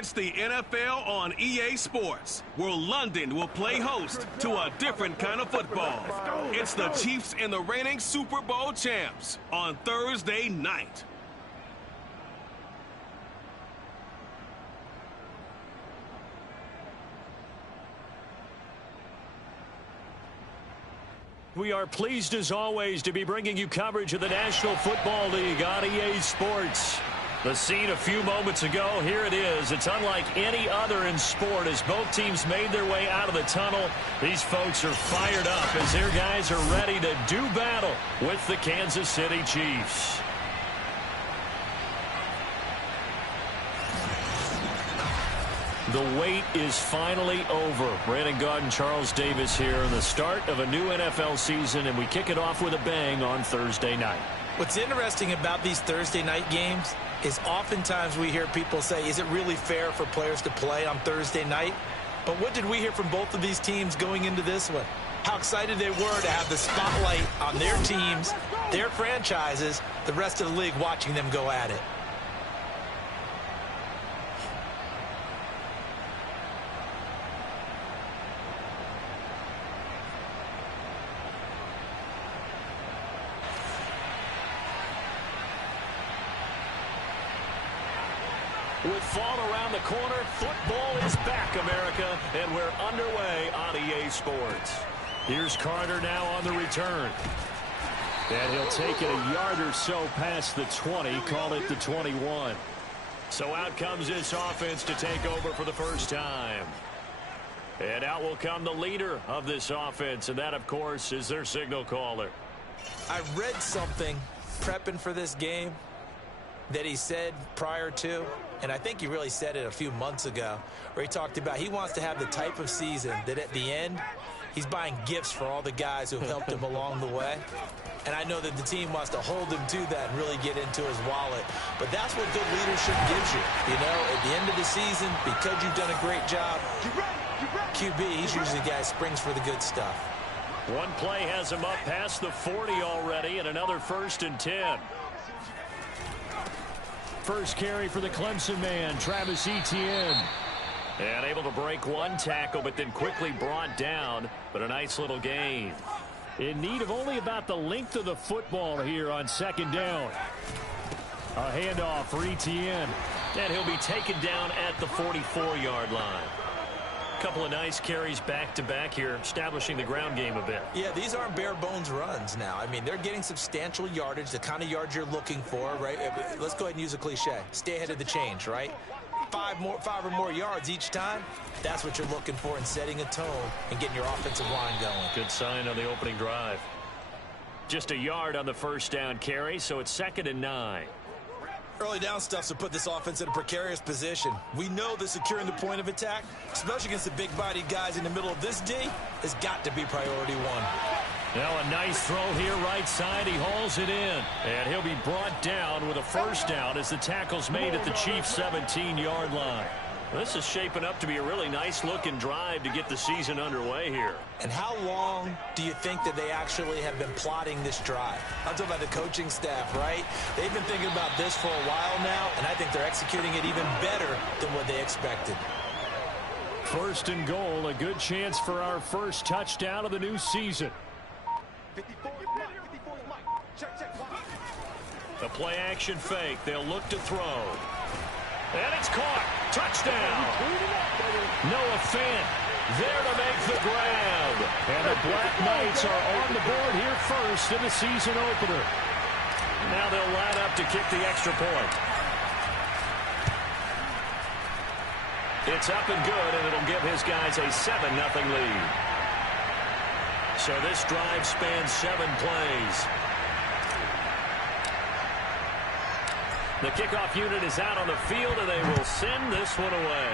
It's the NFL on EA Sports, where London will play host to a different kind of football. It's the Chiefs and the reigning Super Bowl champs on Thursday night. We are pleased as always to be bringing you coverage of the National Football League on EA Sports. The scene a few moments ago, here it is. It's unlike any other in sport as both teams made their way out of the tunnel. These folks are fired up as their guys are ready to do battle with the Kansas City Chiefs. The wait is finally over. Brandon Gaudin, Charles Davis here, the start of a new NFL season, and we kick it off with a bang on Thursday night. What's interesting about these Thursday night games is oftentimes we hear people say, is it really fair for players to play on Thursday night? But what did we hear from both of these teams going into this one? How excited they were to have the spotlight on their teams, their franchises, the rest of the league watching them go at it. With fall around the corner, football is back, America, and we're underway on EA Sports. Here's Carter now on the return. And he'll take it a yard or so past the 20, call it the 21. So out comes this offense to take over for the first time. And out will come the leader of this offense, and that, of course, is their signal caller. I read something prepping for this game that he said prior to, and I think he really said it a few months ago, where he talked about he wants to have the type of season that at the end, he's buying gifts for all the guys who helped him along the way. And I know that the team wants to hold him to that and really get into his wallet. But that's what good leadership gives you. You know, at the end of the season, because you've done a great job, QB, he's usually the guy who springs for the good stuff. One play has him up past the 40 already, and another 1st and 10. First carry for the Clemson man, Travis Etienne. And able to break one tackle, but then quickly brought down. But a nice little gain. In need of only about the length of the football here on 2nd down. A handoff for Etienne. And he'll be taken down at the 44-yard line. Couple of nice carries back-to-back here, establishing the ground game a bit. Yeah, these aren't bare-bones runs now. I mean, they're getting substantial yardage, the kind of yards you're looking for, right? Let's go ahead and use a cliche. Stay ahead of the change, right? Five or more yards each time, that's what you're looking for in setting a tone and getting your offensive line going. Good sign on the opening drive. Just a yard on the first down carry, so it's 2nd and 9. Early down stuff to put this offense in a precarious position. We know that securing the point of attack, especially against the big-bodied guys in the middle of this D, has got to be priority one. Now a nice throw here right side. He hauls it in. And he'll be brought down with a first down as the tackle's made at the Chiefs' 17-yard line. This is shaping up to be a really nice-looking drive to get the season underway here. And how long do you think that they actually have been plotting this drive? I'm talking about the coaching staff, right? They've been thinking about this for a while now, and I think they're executing it even better than what they expected. 1st and goal, a good chance for our first touchdown of the new season. The play-action fake. They'll look to throw. And it's caught. Touchdown. Noah Fant there to make the grab. And the Black Knights are on the board here first in the season opener. Now they'll line up to kick the extra point. It's up and good, and it'll give his guys a 7-0 lead. So this drive spans 7 plays. The kickoff unit is out on the field, and they will send this one away.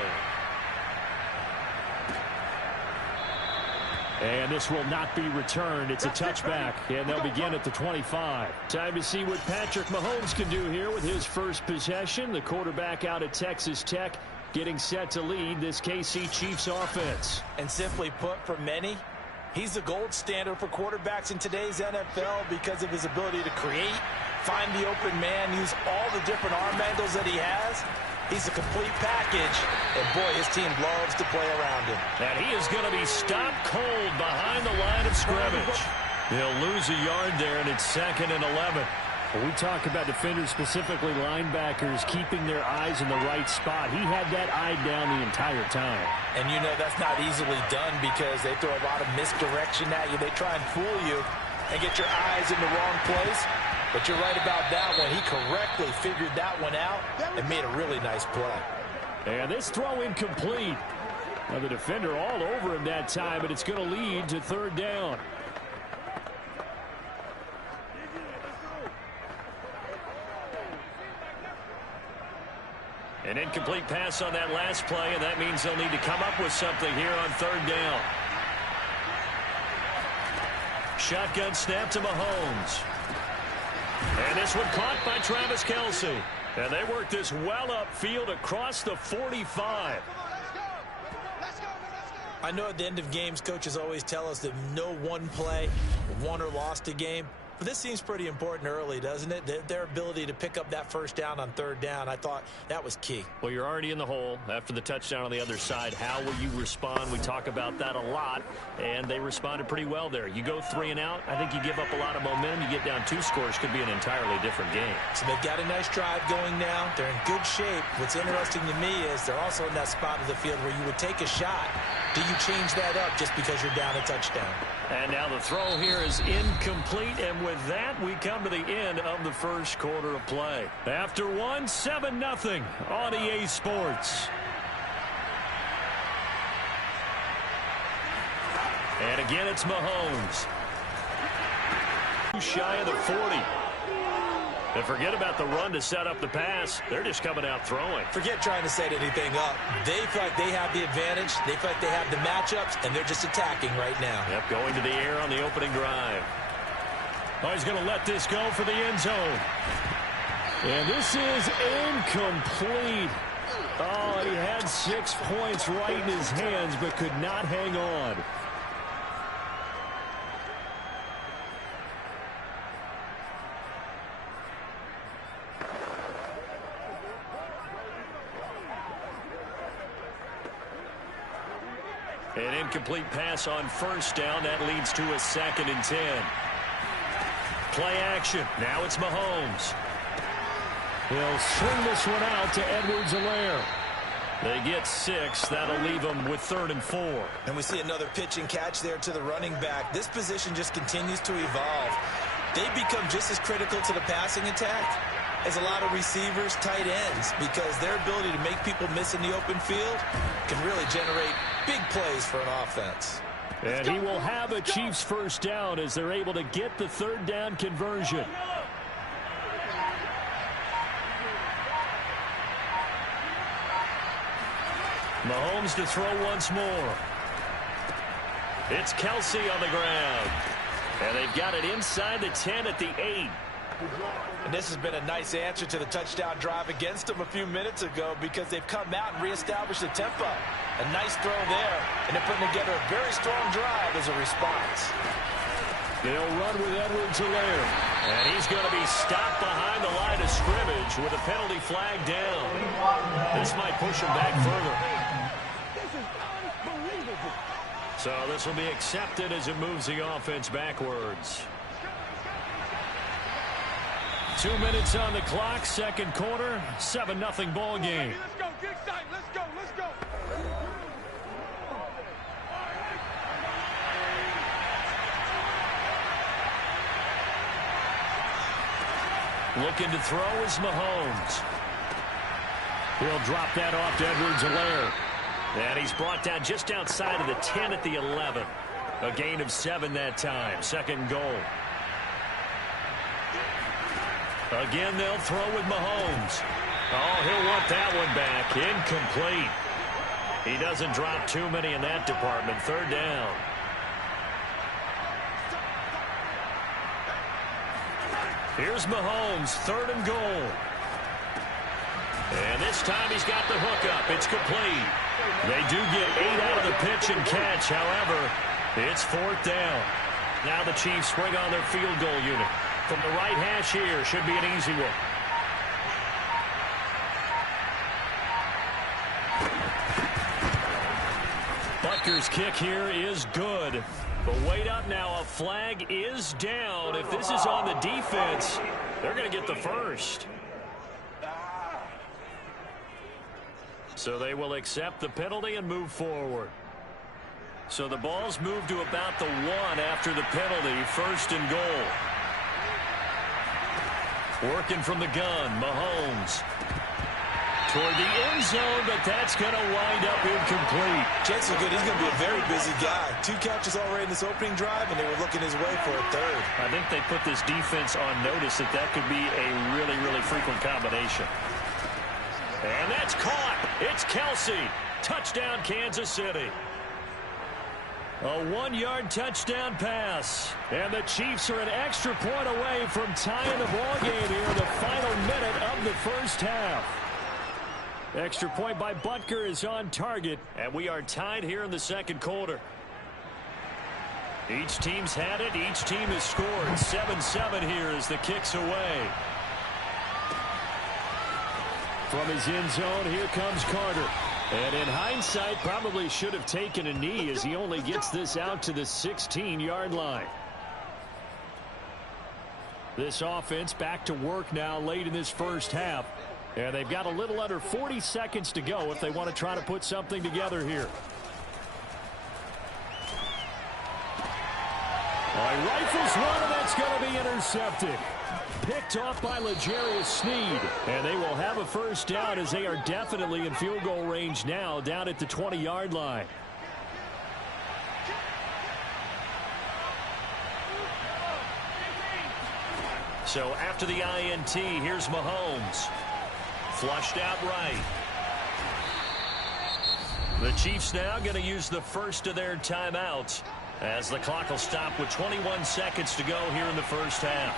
And this will not be returned. It's a touchback, and they'll begin at the 25. Time to see what Patrick Mahomes can do here with his first possession. The quarterback out at Texas Tech getting set to lead this KC Chiefs offense. And simply put, for many, he's the gold standard for quarterbacks in today's NFL because of his ability to create, find the open man, use all the different arm angles that he has. He's a complete package, and boy, his team loves to play around him. And he is going to be stopped cold behind the line of scrimmage. He'll lose a yard there, and it's 2nd and 11. When we talk about defenders, specifically linebackers, keeping their eyes in the right spot, he had that eye down the entire time. And you know that's not easily done because they throw a lot of misdirection at you. They try and fool you and get your eyes in the wrong place. But you're right about that one. He correctly figured that one out and made a really nice play. And this throw incomplete. Now the defender all over him that time, but it's going to lead to 3rd down. An incomplete pass on that last play, and that means they'll need to come up with something here on 3rd down. Shotgun snap to Mahomes. And this one caught by Travis Kelce. And they work this well upfield across the 45. I know at the end of games, coaches always tell us that no one play won or lost a game. But this seems pretty important early, doesn't it? Their ability to pick up that 1st down on 3rd down, I thought that was key. Well, you're already in the hole after the touchdown on the other side. How will you respond? We talk about that a lot, and they responded pretty well there. You go 3 and out, I think you give up a lot of momentum. You get down 2 scores, could be an entirely different game. So they've got a nice drive going now. They're in good shape. What's interesting to me is they're also in that spot of the field where you would take a shot. Do you change that up just because you're down a touchdown? And now the throw here is incomplete, and with that, we come to the end of the 1st quarter of play. After 1, 7-0 on EA Sports. And again, it's Mahomes. Shy of the 40. And forget about the run to set up the pass. They're just coming out throwing. Forget trying to set anything up. They feel like they have the advantage. They feel like they have the matchups, and they're just attacking right now. Yep, going to the air on the opening drive. Oh, he's going to let this go for the end zone. And this is incomplete. Oh, he had 6 points right in his hands, but could not hang on. An incomplete pass on 1st down. That leads to a 2nd and 10. Play action. Now it's Mahomes. He'll swing this one out to Edwards-Helaire. They get 6. That'll leave them with 3rd and 4. And we see another pitch and catch there to the running back. This position just continues to evolve. They become just as critical to the passing attack as a lot of receivers, tight ends, because their ability to make people miss in the open field can really generate big plays for an offense. And he will have a Chiefs 1st down as they're able to get the 3rd down conversion. Mahomes to throw once more. It's Kelce on the ground. And they've got it inside the 10 at the 8. And this has been a nice answer to the touchdown drive against them a few minutes ago because they've come out and reestablished the tempo. A nice throw there, and they're putting together a very strong drive as a response. They'll run with Edwards-Helaire. And he's going to be stopped behind the line of scrimmage with a penalty flag down. This might push him back further. So this will be accepted as it moves the offense backwards. 2 minutes on the clock, 2nd quarter, 7-0 ball game. Let's go, get tight, let's go, let's go. Looking to throw is Mahomes. He'll drop that off to Edwards-Helaire. And he's brought down just outside of the 10 at the 11. A gain of 7 that time. 2nd goal. Again, they'll throw with Mahomes. Oh, he'll want that one back. Incomplete. He doesn't drop too many in that department. 3rd down. Here's Mahomes, 3rd and goal. And this time he's got the hook up. It's complete. They do get 8 out of the pitch and catch. However, it's 4th down. Now the Chiefs bring on their field goal unit. From the right hash here, should be an easy one. Butker's kick here is good. But wait up now, a flag is down. If this is on the defense, they're going to get the first. So they will accept the penalty and move forward. So the ball's moved to about the 1 after the penalty, 1st and goal. Working from the gun, Mahomes. Toward the end zone, but that's going to wind up incomplete. Chances are good. He's going to be a very busy guy. 2 catches already in this opening drive, and they were looking his way for a 3rd. I think they put this defense on notice that that could be a really, really frequent combination. And that's caught. It's Kelsey. Touchdown, Kansas City. A 1-yard touchdown pass. And the Chiefs are an extra point away from tying the ball game here in the final minute of the first half. Extra point by Butker is on target, and we are tied here in the second quarter. Each team's had it. Each team has scored. 7-7 here as the kick's away. From his end zone, here comes Carter. And in hindsight, probably should have taken a knee as he only gets this out to the 16-yard line. This offense back to work now late in this first half. And they've got a little under 40 seconds to go if they want to try to put something together here. Rifles one, and that's going to be intercepted. Picked off by L'Jarius Sneed. And they will have a first down as they are definitely in field goal range now down at the 20-yard line. So after the INT, here's Mahomes. Flushed out right. The Chiefs now going to use the first of their timeouts as the clock will stop with 21 seconds to go here in the first half.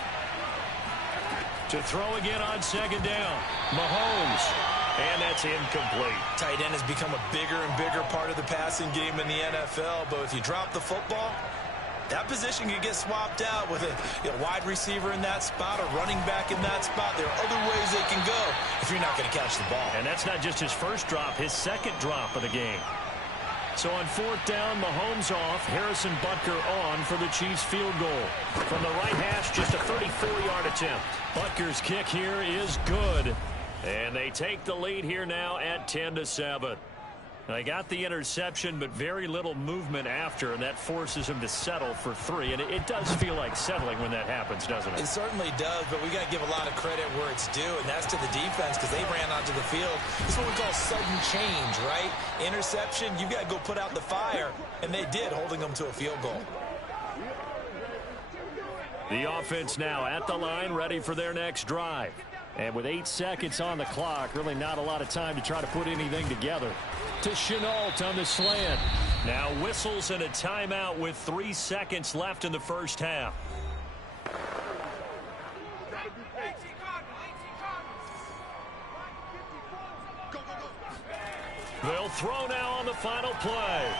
To throw again on second down. Mahomes. And that's incomplete. Tight end has become a bigger and bigger part of the passing game in the NFL. But if you drop the football, that position can get swapped out with a wide receiver in that spot, a running back in that spot. There are other ways they can go if you're not going to catch the ball. And that's not just his first drop, his second drop of the game. So on 4th down, Mahomes off, Harrison Butker on for the Chiefs field goal. From the right hash, just a 34-yard attempt. Butker's kick here is good. And they take the lead here now at 10-7. They got the interception, but very little movement after, and that forces him to settle for 3. And it does feel like settling when that happens, doesn't it? It certainly does, but we got to give a lot of credit where it's due, and that's to the defense because they ran onto the field. This is what we call sudden change, right? Interception, you got to go put out the fire, and they did, holding them to a field goal. The offense now at the line, ready for their next drive. And with 8 seconds on the clock, really not a lot of time to try to put anything together. To Chenault on the slant. Now whistles and a timeout with 3 seconds left in the first half. They'll throw now on the final play.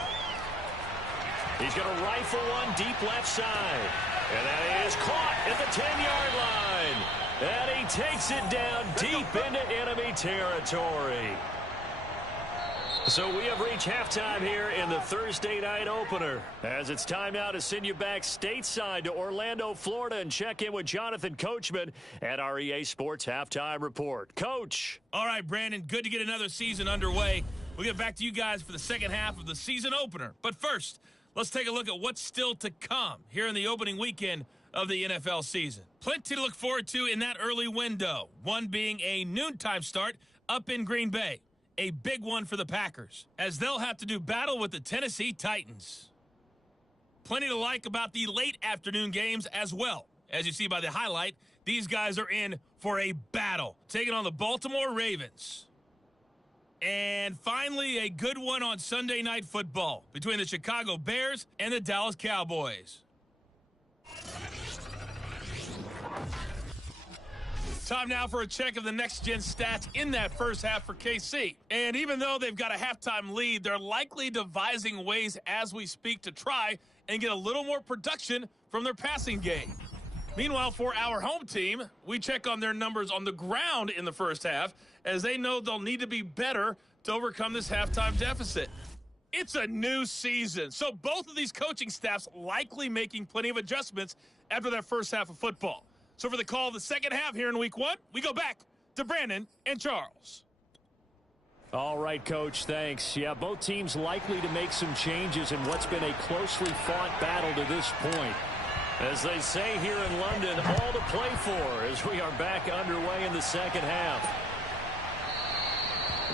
He's going to rifle one deep left side. And that is caught at the 10-yard line. And he takes it down deep into enemy territory. So we have reached halftime here in the Thursday night opener. As it's time now to send you back stateside to Orlando, Florida, and check in with Jonathan Coachman at our EA Sports Halftime Report. Coach. All right, Brandon, good to get another season underway. We'll get back to you guys for the second half of the season opener. But first, let's take a look at what's still to come here in the opening weekend of the NFL season. Plenty to look forward to in that early window, one being a noontime start up in Green Bay. A big one for the Packers, as they'll have to do battle with the Tennessee Titans. Plenty to like about the late afternoon games as well. As you see by the highlight, these guys are in for a battle, taking on the Baltimore Ravens. And finally, a good one on Sunday Night Football between the Chicago Bears and the Dallas Cowboys. Time now for a check of the next-gen stats in that first half for KC. And even though they've got a halftime lead, they're likely devising ways as we speak to try and get a little more production from their passing game. Meanwhile, for our home team, we check on their numbers on the ground in the first half, as they know they'll need to be better to overcome this halftime deficit. It's a new season, so both of these coaching staffs likely making plenty of adjustments after their first half of football. So for the call of the second half here in week 1, we go back to Brandon and Charles. All right, Coach, thanks. Yeah, both teams likely to make some changes in what's been a closely fought battle to this point. As they say here in London, all to play for as we are back underway in the second half.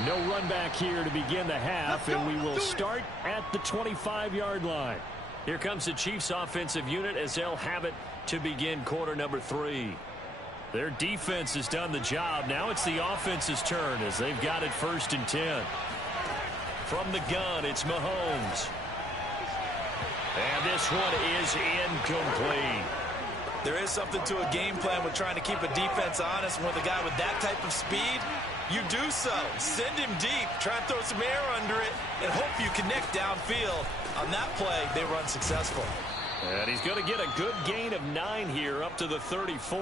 No run back here to begin the half, and we will start at the 25-yard line. Here comes the Chiefs offensive unit as they'll have it to begin quarter number 3. Their defense has done the job. Now it's the offense's turn as they've got it 1st and 10. From the gun, it's Mahomes. And this one is incomplete. There is something to a game plan with trying to keep a defense honest. With a guy with that type of speed, you do so. Send him deep, try and throw some air under it, and hope you connect downfield. On that play, they were unsuccessful. And he's going to get a good gain of 9 here up to the 34.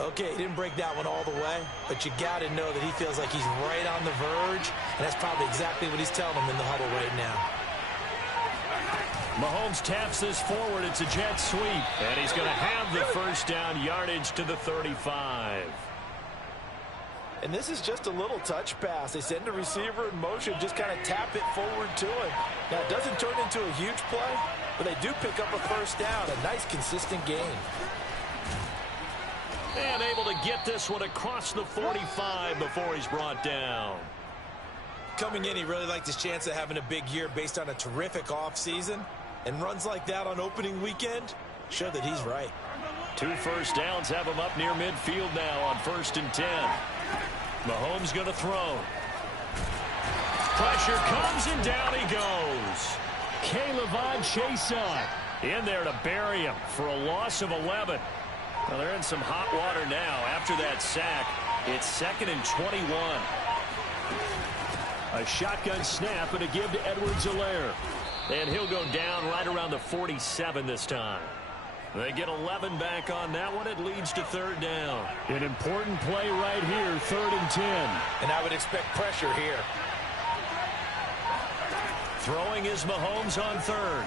Okay, he didn't break that one all the way, but you got to know that he feels like he's right on the verge, and that's probably exactly what he's telling him in the huddle right now. Mahomes taps this forward. It's a jet sweep, and he's going to have the first down yardage to the 35. And this is just a little touch pass. They send the receiver in motion, just kind of tap it forward to him. Now, it doesn't turn into a huge play, but they do pick up a first down, a nice, consistent gain. And able to get this one across the 45 before he's brought down. Coming in, he really liked his chance of having a big year based on a terrific offseason. And runs like that on opening weekend show that he's right. 2 first downs have him up near midfield now on 1st and 10. Mahomes going to throw. Pressure comes and down he goes. Caleb Chase on. In there to bury him for a loss of 11. Well, they're in some hot water now after that sack. It's 2nd and 21. A shotgun snap and a give to Edwards-Helaire. And he'll go down right around the 47 this time. They get 11 back on that one. It leads to 3rd down. An important play right here, 3rd and 10. And I would expect pressure here. Throwing is Mahomes on 3rd.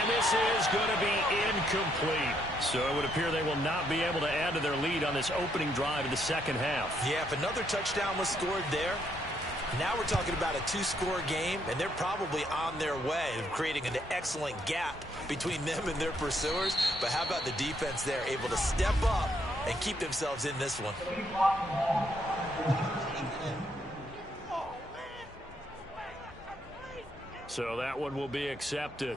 And this is going to be incomplete. So it would appear they will not be able to add to their lead on this opening drive of the second half. Yeah, if another touchdown was scored there, now we're talking about a 2-score game, and they're probably on their way of creating an excellent gap between them and their pursuers. But how about the defense there, able to step up and keep themselves in this one? So that one will be accepted.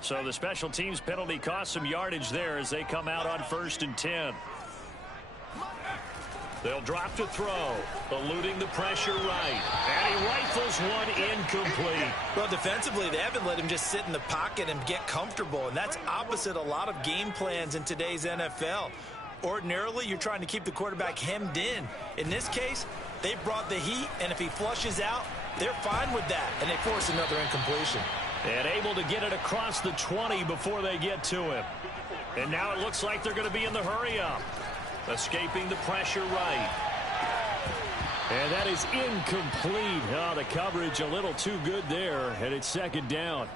So the special teams penalty cost some yardage there as they come out on 1st and 10. They'll drop to throw, eluding the pressure right. And he rifles one incomplete. Well, defensively, they haven't let him just sit in the pocket and get comfortable, and that's opposite a lot of game plans in today's NFL. Ordinarily, you're trying to keep the quarterback hemmed in. In this case, they brought the heat, and if he flushes out, they're fine with that, and they force another incompletion. And able to get it across the 20 before they get to him. And now it looks like they're going to be in the hurry-up. Escaping the pressure right. And that is incomplete. Oh, the coverage a little too good there, and it's 2nd down.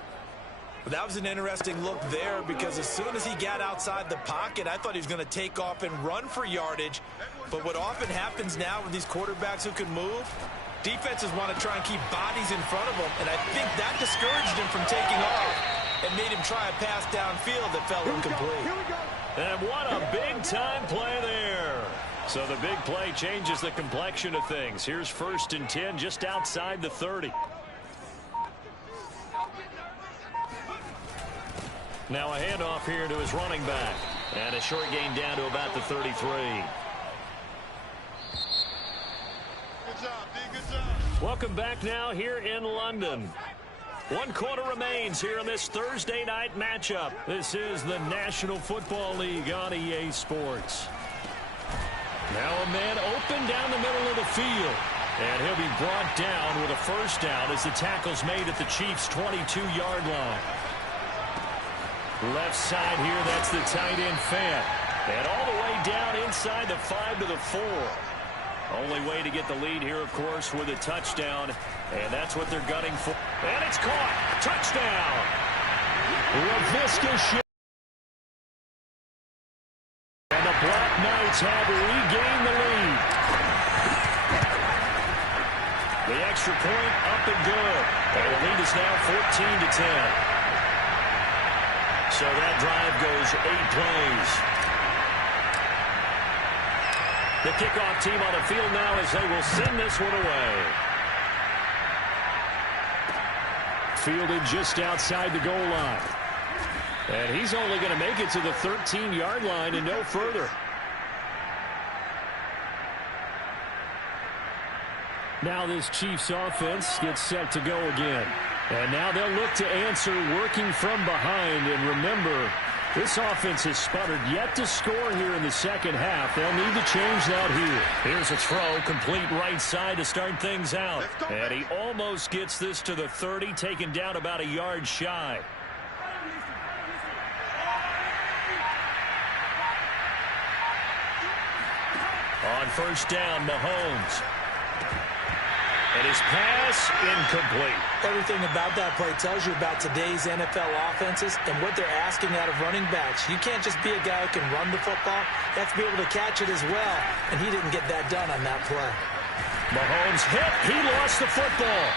But that was an interesting look there because as soon as he got outside the pocket, I thought he was going to take off and run for yardage. But what often happens now with these quarterbacks who can move, defenses want to try and keep bodies in front of them, and I think that discouraged him from taking off and made him try a pass downfield that fell incomplete. And what a big-time play there. So the big play changes the complexion of things. Here's 1st and 10 just outside the 30. Now a handoff here to his running back. And a short gain down to about the 33. Good job, D. Good job. Welcome back now here in London. 1 quarter remains here in this Thursday night matchup. This is the National Football League on EA Sports. Now a man open down the middle of the field. And he'll be brought down with a first down as the tackle's made at the Chiefs' 22-yard line. Left side here, that's the tight end fan. And all the way down inside the 5 to the 4. Only way to get the lead here, of course, with a touchdown. And that's what they're gunning for. And it's caught. Touchdown. Laviska. And the Black Knights have regained the lead. The extra point up and good. And the lead is now 14 to 10. So that drive goes 8 plays. The kickoff team on the field now as they will send this one away. Fielded just outside the goal line. And he's only going to make it to the 13-yard line and no further. Now this Chiefs offense gets set to go again. And now they'll look to answer working from behind. And remember, this offense has sputtered yet to score here in the second half. They'll need to change that here. Here's a throw, complete right side to start things out. And he almost gets this to the 30, taken down about a yard shy. On first down, Mahomes. And his pass incomplete. Everything about that play tells you about today's NFL offenses and what they're asking out of running backs. You can't just be a guy who can run the football. You have to be able to catch it as well, and he didn't get that done on that play. Mahomes hit. He lost the football.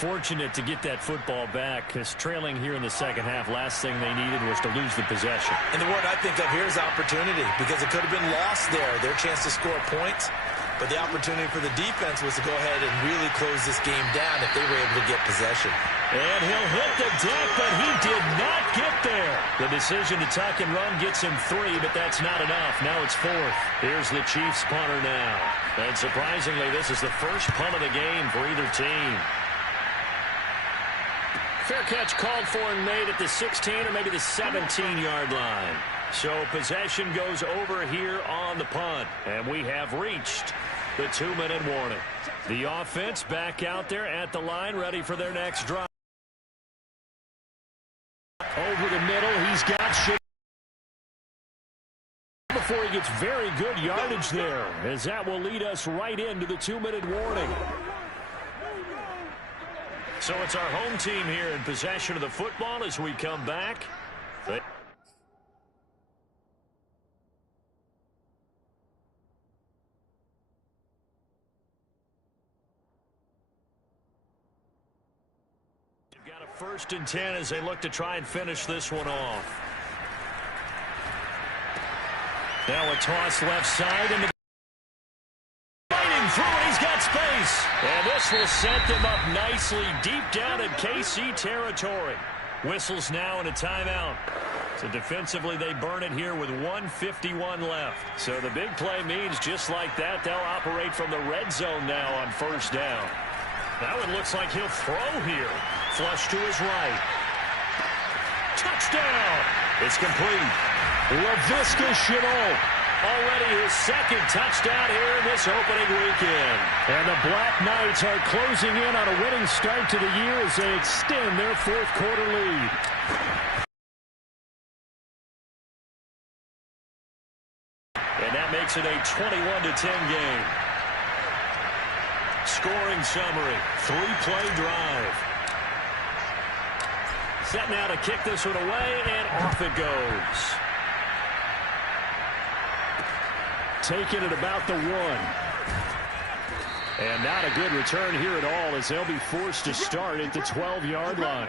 Fortunate to get that football back, because trailing here in the second half, last thing they needed was to lose the possession. And the word I think of here is opportunity, because it could have been lost there, their chance to score points. But the opportunity for the defense was to go ahead and really close this game down if they were able to get possession. And he'll hit the deck, but he did not get there. The decision to tuck and run gets him 3, but that's not enough. Now it's 4th. Here's the Chiefs punter now. And surprisingly, this is the first punt of the game for either team. Fair catch called for and made at the 16 or maybe the 17-yard line. So possession goes over here on the punt. And we have reached the 2-minute warning. The offense back out there at the line, ready for their next drive. Over the middle, he's got shit before he gets very good yardage there, as that will lead us right into the 2-minute warning. So it's our home team here in possession of the football as we come back. They've got a 1st and 10 as they look to try and finish this one off. Now a toss left side into through, and he's got space. And this will set them up nicely deep down in KC territory. Whistles now and a timeout. So defensively, they burn it here with 1:51 left. So the big play means just like that, they'll operate from the red zone now on first down. Now it looks like he'll throw here. Flush to his right. Touchdown. It's complete. Laviska Shenault. Already his 2nd touchdown here in this opening weekend. And the Black Knights are closing in on a winning start to the year as they extend their 4th quarter lead. And that makes it a 21-10 game. Scoring summary, 3-play drive. Set now to kick this one away, and off it goes. Taken at about the 1. And not a good return here at all as they'll be forced to start at the 12-yard line.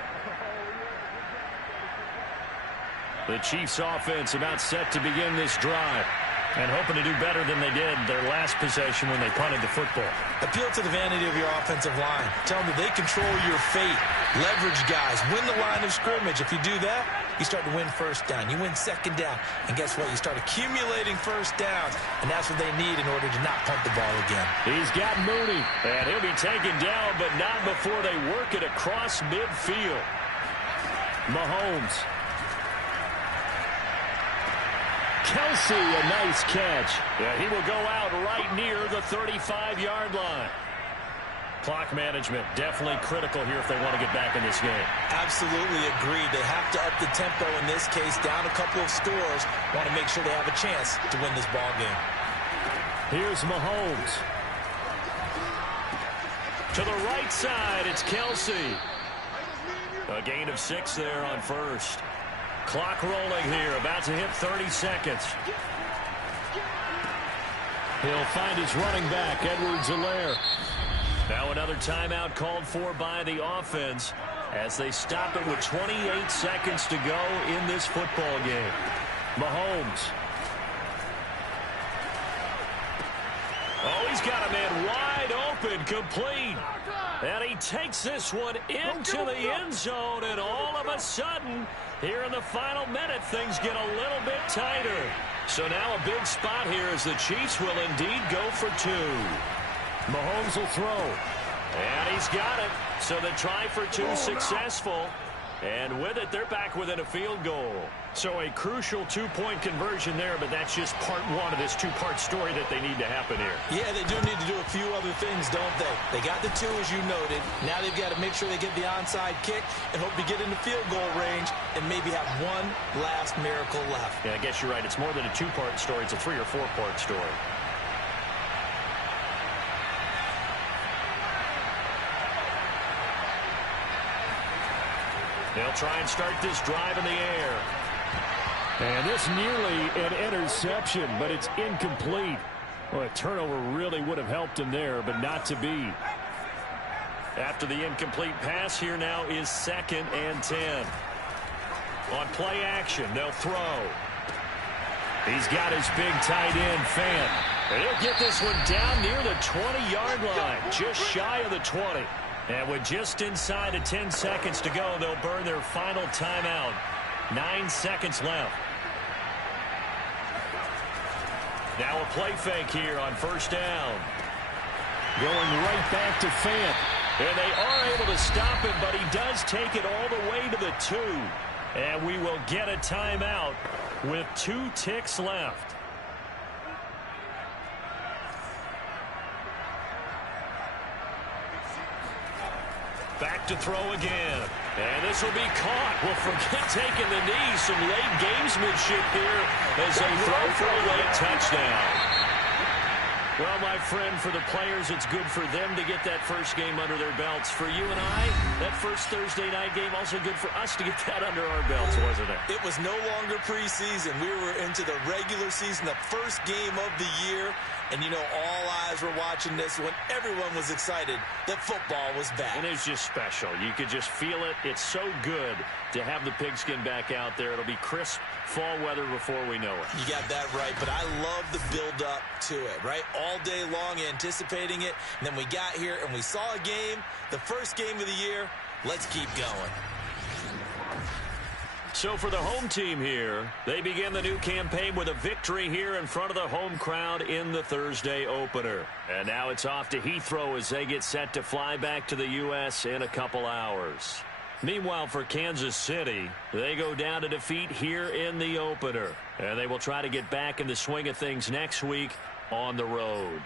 The Chiefs offense about set to begin this drive. And hoping to do better than they did their last possession when they punted the football. Appeal to the vanity of your offensive line. Tell them that they control your fate. Leverage guys. Win the line of scrimmage. If you do that, you start to win first down. You win second down. And guess what? You start accumulating first downs. And that's what they need in order to not punt the ball again. He's got Mooney. And he'll be taken down, but not before they work it across midfield. Mahomes. Kelsey, a nice catch. Yeah, he will go out right near the 35-yard line. Clock management, definitely critical here if they want to get back in this game. Absolutely agreed. They have to up the tempo in this case, down a couple of scores. Want to make sure they have a chance to win this ball game. Here's Mahomes. To the right side, it's Kelsey. A gain of 6 there on first. Clock rolling here, about to hit 30 seconds. He'll find his running back, Edwards-Helaire. Now another timeout called for by the offense as they stop it with 28 seconds to go in this football game. Mahomes. Oh, he's got a man wide open, complete. And he takes this one into the end zone, and all of a sudden, here in the final minute, things get a little bit tighter. So now a big spot here as the Chiefs will indeed go for 2. Mahomes will throw. And he's got it. So the try for 2 successful. And with it, they're back within a field goal. So a crucial 2-point conversion there, but that's just part 1 of this 2-part story that they need to happen here. Yeah, they do need to do a few other things, don't they? They got the 2, as you noted. Now they've got to make sure they get the onside kick and hope to get into field goal range and maybe have one last miracle left. Yeah, I guess you're right. It's more than a 2-part story. It's a 3- or 4-part story. They'll try and start this drive in the air. And this nearly an interception, but it's incomplete. Well, a turnover really would have helped him there, but not to be. After the incomplete pass, here now is 2nd and 10. On play action, they'll throw. He's got his big tight end, Fant. And he'll get this one down near the 20-yard line, just shy of the 20. And with just inside of 10 seconds to go, they'll burn their final timeout. 9 seconds left. Now a play fake here on first down. Going right back to Fant. And they are able to stop him, but he does take it all the way to the 2. And we will get a timeout with 2 ticks left. Back to throw again. And this will be caught. Well, forget taking the knee. Some late gamesmanship here as they throw for a late touchdown. Well, my friend, for the players, it's good for them to get that first game under their belts. For you and I, that first Thursday night game, also good for us to get that under our belts, wasn't it? It was no longer preseason. We were into the regular season, the first game of the year. And, you know, all eyes were watching this when everyone was excited that football was back. And it's just special. You could just feel it. It's so good to have the pigskin back out there. It'll be crisp fall weather before we know it. You got that right, but I love the build-up to it, right? All day long anticipating it, and then we got here and we saw a game, the first game of the year. Let's keep going. So for the home team here, they begin the new campaign with a victory here in front of the home crowd in the Thursday opener. And now it's off to Heathrow as they get set to fly back to the U.S. in a couple hours. Meanwhile, for Kansas City, they go down to defeat here in the opener. And they will try to get back in the swing of things next week on the road.